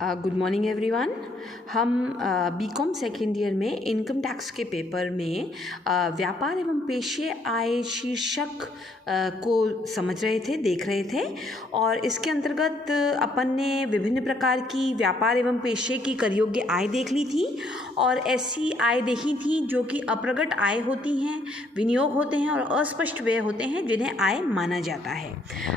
Good morning everyone. हम BCom second year में income tax के पेपर में व्यापार एवं पेशे आय शीर्षक को समझ रहे थे, देख रहे थे और इसके अंतर्गत अपन ने विभिन्न प्रकार की व्यापार एवं पेशे की कर योग्य आय देख ली थी और ऐसी आय देखी थी जो कि अप्रगट आय होती हैं, विनियोग होते हैं और अस्पष्ट व्यय होते हैं जिन्हें आय माना जाता है।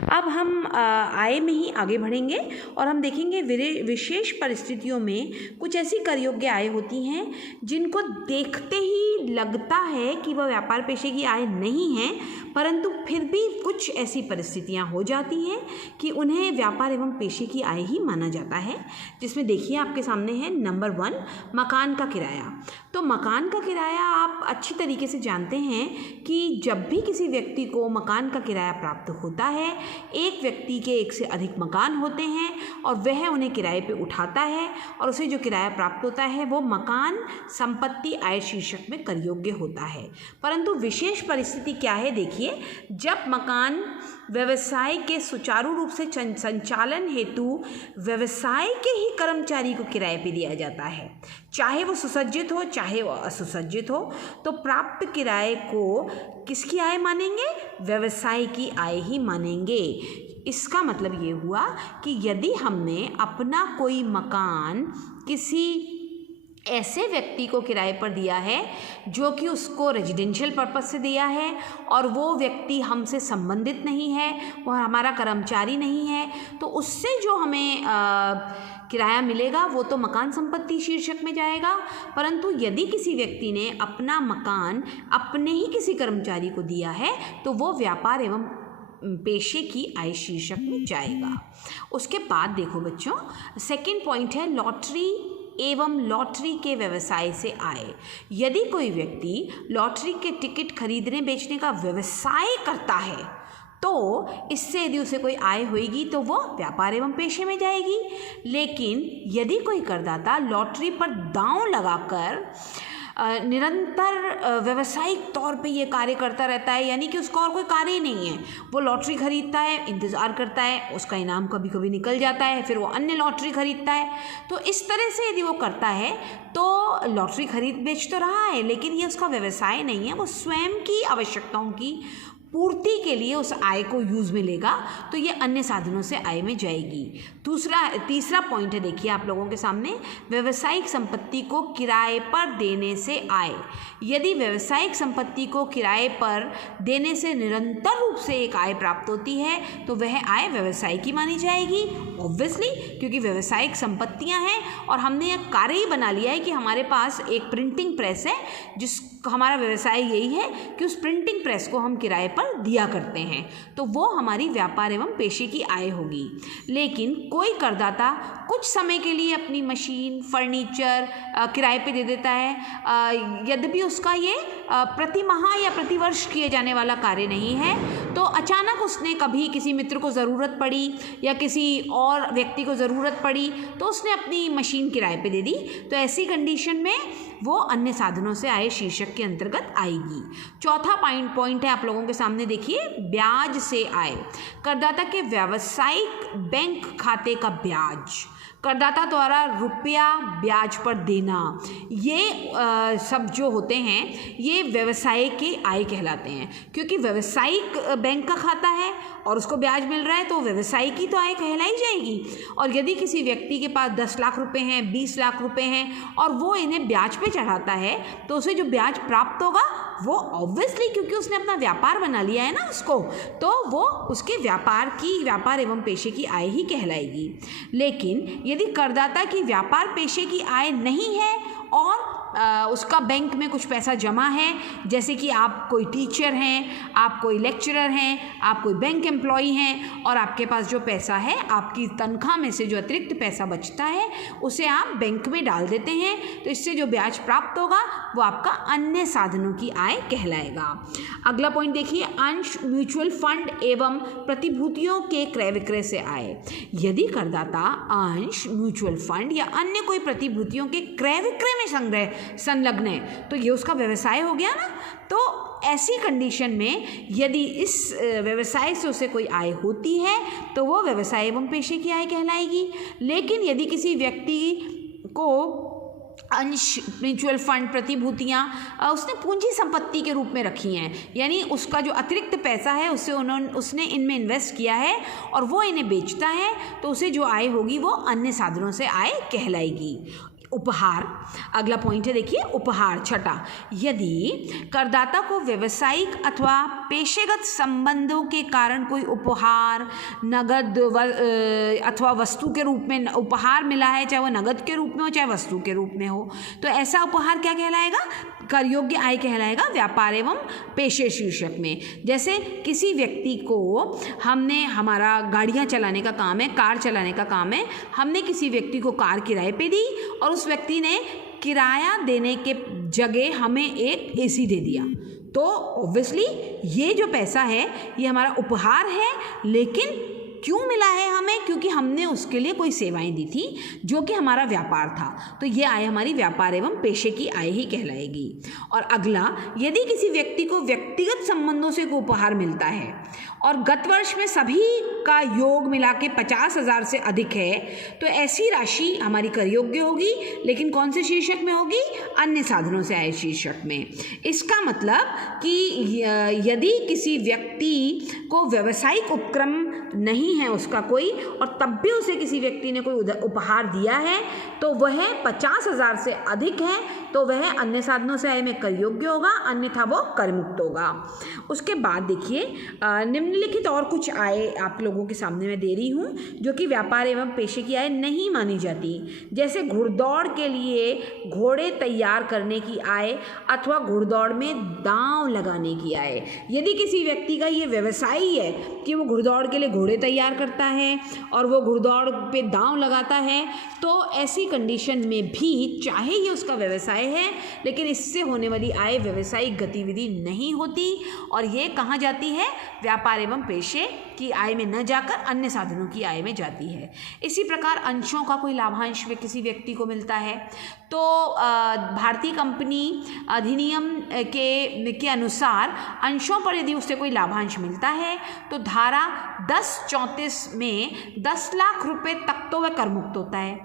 अब हम आय में ही आगे बढ़ेंगे और हम देखेंगे विशेष परिस्थितियों में कुछ ऐसी कर योग्य आय होती हैं जिनको देखते ही लगता है कि वह व्यापार पेशे की आय नहीं है, परंतु फिर भी कुछ ऐसी परिस्थितियां हो जाती हैं कि उन्हें व्यापार एवं पेशे की आय ही माना जाता है। जिसमें देखिए आपके सामने है नंबर 1, मकान का किराया। तो मकान का किराया आप अच्छी तरीके से जानते हैं कि जब भी किसी व्यक्ति को मकान का किराया प्राप्त होता है, एक व्यक्ति के एक से अधिक मकान होते हैं और वह उन्हें किराए पे उठाता है और उसे जो किराया प्राप्त होता है वो मकान संपत्ति आय शीर्षक में कर योग्य होता है। परंतु विशेष परिस्थिति क्या है, देखिए, जब मकान व्यवसाय के सुचारू रूप से संचालन हेतु व्यवसाय के ही कर्मचारी को किराए पे दिया जाता है, चाहे वो सुसज्जित हो चाहे वो असुसज्जित हो, तो प्राप्त किराए को किसकी आय मानेंगे? व्यवसाय की आय ही मानेंगे। इसका मतलब ये हुआ कि यदि हमने अपना कोई मकान किसी ऐसे व्यक्ति को किराए पर दिया है जो कि उसको रेजिडेंशियल पर्पस से दिया है और वो व्यक्ति हमसे संबंधित नहीं है, वह हमारा कर्मचारी नहीं है, तो उससे जो हमें किराया मिलेगा वो तो मकान संपत्ति शीर्षक में जाएगा। परंतु यदि किसी व्यक्ति ने अपना मकान अपने ही किसी कर्मचारी को दिया है तो वो व्यापार एवं पेशे की आय शीर्षक में जाएगा। उसके बाद देखो बच्चों, सेकंड पॉइंट है लॉटरी एवं लॉटरी के व्यवसाय से आय। यदि कोई व्यक्ति लॉटरी के टिकट खरीदने बेचने का व्यवसाय करता है तो इससे यदि उसे कोई आय होगी तो वो व्यापार एवं पेशे में जाएगी। लेकिन यदि कोई करदाता लॉटरी पर दांव लगाकर निरंतर व्यावसायिक तौर पे ये कार्य करता रहता है, यानी कि उसका और कोई कार्य ही नहीं है, वो लॉटरी खरीदता है, इंतज़ार करता है, उसका इनाम कभी कभी निकल जाता है, फिर वो अन्य लॉटरी खरीदता है, तो इस तरह से यदि वो करता है तो लॉटरी खरीद बेच तो रहा है लेकिन ये उसका व्यवसाय नहीं है, वो स्वयं की आवश्यकताओं की पूर्ति के लिए उस आय को यूज़ में लेगा, तो ये अन्य साधनों से आय में जाएगी। तीसरा पॉइंट है, देखिए आप लोगों के सामने, व्यावसायिक संपत्ति को किराए पर देने से आय। यदि व्यावसायिक संपत्ति को किराए पर देने से निरंतर रूप से एक आय प्राप्त होती है तो वह आय व्यवसाय की मानी जाएगी, ऑब्वियसली, क्योंकि व्यावसायिक संपत्तियां हैं और हमने यह कार्य ही बना लिया है कि हमारे पास एक प्रिंटिंग प्रेस है, जिस हमारा व्यवसाय यही है कि उस प्रिंटिंग प्रेस को हम किराए पर दिया करते हैं, तो वो हमारी व्यापार एवं पेशे की आय होगी। लेकिन कोई करदाता कुछ समय के लिए अपनी मशीन, फर्नीचर किराए पे दे देता है, यद्यपि उसका ये प्रति माह या प्रति वर्ष किए जाने वाला कार्य नहीं है, तो अचानक उसने कभी किसी मित्र को ज़रूरत पड़ी या किसी और व्यक्ति को ज़रूरत पड़ी तो उसने अपनी मशीन किराए पे दे दी, तो ऐसी कंडीशन में वो अन्य साधनों से आय शीर्षक के अंतर्गत आएगी। चौथा पॉइंट है आप लोगों के सामने, देखिए, ब्याज से आय। करदाता के व्यावसायिक बैंक खाते का ब्याज, करदाता द्वारा रुपया ब्याज पर देना, ये सब जो होते हैं ये व्यवसाय के आय कहलाते हैं, क्योंकि व्यावसायिक बैंक का खाता है और उसको ब्याज मिल रहा है तो व्यवसाय की तो आय कहलाई जाएगी। और यदि किसी व्यक्ति के पास 10 लाख रुपए हैं, 20 लाख रुपए हैं और वो इन्हें ब्याज पे चढ़ाता है तो उसे जो ब्याज प्राप्त होगा वो ऑब्वियसली, क्योंकि उसने अपना व्यापार बना लिया है ना उसको, तो वो उसके व्यापार एवं पेशे की आय ही कहलाएगी। लेकिन यदि करदाता की व्यापार पेशे की आय नहीं है और उसका बैंक में कुछ पैसा जमा है, जैसे कि आप कोई टीचर हैं, आप कोई लेक्चरर हैं, आप कोई बैंक एम्प्लॉई हैं और आपके पास जो पैसा है, आपकी तनख्वाह में से जो अतिरिक्त पैसा बचता है उसे आप बैंक में डाल देते हैं, तो इससे जो ब्याज प्राप्त होगा वो आपका अन्य साधनों की आय कहलाएगा। अगला पॉइंट देखिए, अंश, म्यूचुअल फंड एवं प्रतिभूतियों के क्रय विक्रय से आय। यदि करदाता अंश, म्यूचुअल फंड या अन्य कोई प्रतिभूतियों के क्रय विक्रय में संलग्न है तो ये उसका व्यवसाय हो गया ना, तो ऐसी कंडीशन में यदि इस व्यवसाय से उसे कोई आय होती है तो वो व्यवसाय एवं पेशे की आय कहलाएगी। लेकिन यदि किसी व्यक्ति को अंश, म्यूचुअल फंड, प्रतिभूतियाँ उसने पूंजी संपत्ति के रूप में रखी हैं, यानी उसका जो अतिरिक्त पैसा है उसने इनमें इन्वेस्ट किया है और वो इन्हें बेचता है, तो उसे जो आय होगी वो अन्य साधनों से आय कहलाएगी। उपहार, अगला पॉइंट है, देखिए उपहार, छठा, यदि करदाता को व्यवसायिक अथवा पेशेगत संबंधों के कारण कोई उपहार, नगद अथवा वस्तु के रूप में उपहार मिला है, चाहे वो नगद के रूप में हो चाहे वस्तु के रूप में हो, तो ऐसा उपहार क्या कहलाएगा? कर योग्य आय कहलाएगा व्यापार एवं पेशे शीर्षक में। जैसे किसी व्यक्ति को हमने, हमारा गाड़ियाँ चलाने का काम है, कार चलाने का काम है, हमने किसी व्यक्ति को कार किराए पे दी और उस व्यक्ति ने किराया देने के जगह हमें एक एसी दे दिया, तो ऑब्वियसली ये जो पैसा है ये हमारा उपहार है। लेकिन क्यों मिला है हमें? क्योंकि हमने उसके लिए कोई सेवाएं दी थी जो कि हमारा व्यापार था, तो ये आय हमारी व्यापार एवं पेशे की आय ही कहलाएगी। और अगला, यदि किसी व्यक्ति को व्यक्तिगत संबंधों से कोई उपहार मिलता है और गत वर्ष में सभी का योग मिला के 50,000 से अधिक है, तो ऐसी राशि हमारी कर योग्य होगी, लेकिन कौन से शीर्षक में होगी? अन्य साधनों से आय शीर्षक में। इसका मतलब कि यदि किसी व्यक्ति को व्यावसायिक उपक्रम नहीं है उसका कोई, और तब भी उसे किसी व्यक्ति ने कोई उपहार दिया है, तो वह 50,000 से अधिक है, तो वह अन्य साधनों से आय में कर योग्य होगा, अन्यथा वो कर मुक्त होगा। उसके बाद देखिए निम्नलिखित और कुछ आय आप लोगों के सामने मैं दे रही हूँ जो कि व्यापार एवं पेशे की आय नहीं मानी जाती। जैसे घुड़दौड़ के लिए घोड़े तैयार करने की आय अथवा घुड़दौड़ में दांव लगाने की आय। यदि किसी व्यक्ति का ये व्यवसाय ही है कि वो घुड़दौड़ के लिए घोड़े तैयार करता है और वो घुड़दौड़ पे दांव लगाता है, तो ऐसी कंडीशन में भी चाहे ये उसका व्यवसाय है, लेकिन इससे होने वाली आय व्यवसायिक गतिविधि नहीं होती और ये कहाँ जाती है? व्यापार एवं पेशे की आय में न जाकर अन्य साधनों की आय में जाती है। इसी प्रकार अंशों का कोई लाभांश किसी व्यक्ति को मिलता है, तो भारतीय कंपनी अधिनियम के अनुसार अंशों पर यदि उसे कोई लाभांश मिलता है तो धारा 1034 में 10 लाख रुपए तक तो वह कर मुक्त होता है,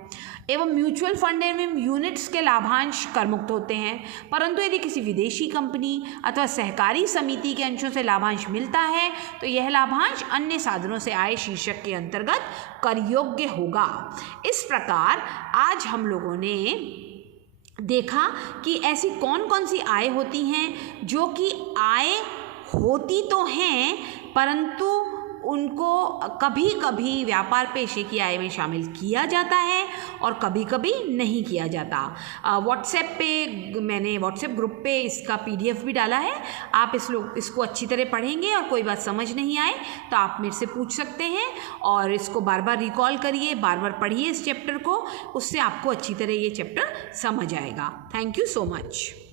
एवं म्यूचुअल फंड एवं यूनिट्स के लाभांश कर मुक्त होते हैं। परंतु यदि किसी विदेशी कंपनी अथवा सहकारी समिति के अंशों से लाभांश मिलता है तो यह लाभांश अन्य साधनों से आय शीर्षक के अंतर्गत कर योग्य होगा। इस प्रकार आज हम लोगों ने देखा कि ऐसी कौन कौन सी आय होती हैं जो कि आय होती तो हैं परंतु उनको कभी कभी व्यापार पेशे की आय में शामिल किया जाता है और कभी कभी नहीं किया जाता। व्हाट्सएप पे मैंने व्हाट्सएप ग्रुप पे इसका PDF भी डाला है, आप इसको अच्छी तरह पढ़ेंगे और कोई बात समझ नहीं आए तो आप मेरे से पूछ सकते हैं और इसको बार बार रिकॉल करिए, बार बार पढ़िए इस चैप्टर को, उससे आपको अच्छी तरह ये चैप्टर समझ आएगा। Thank you so much.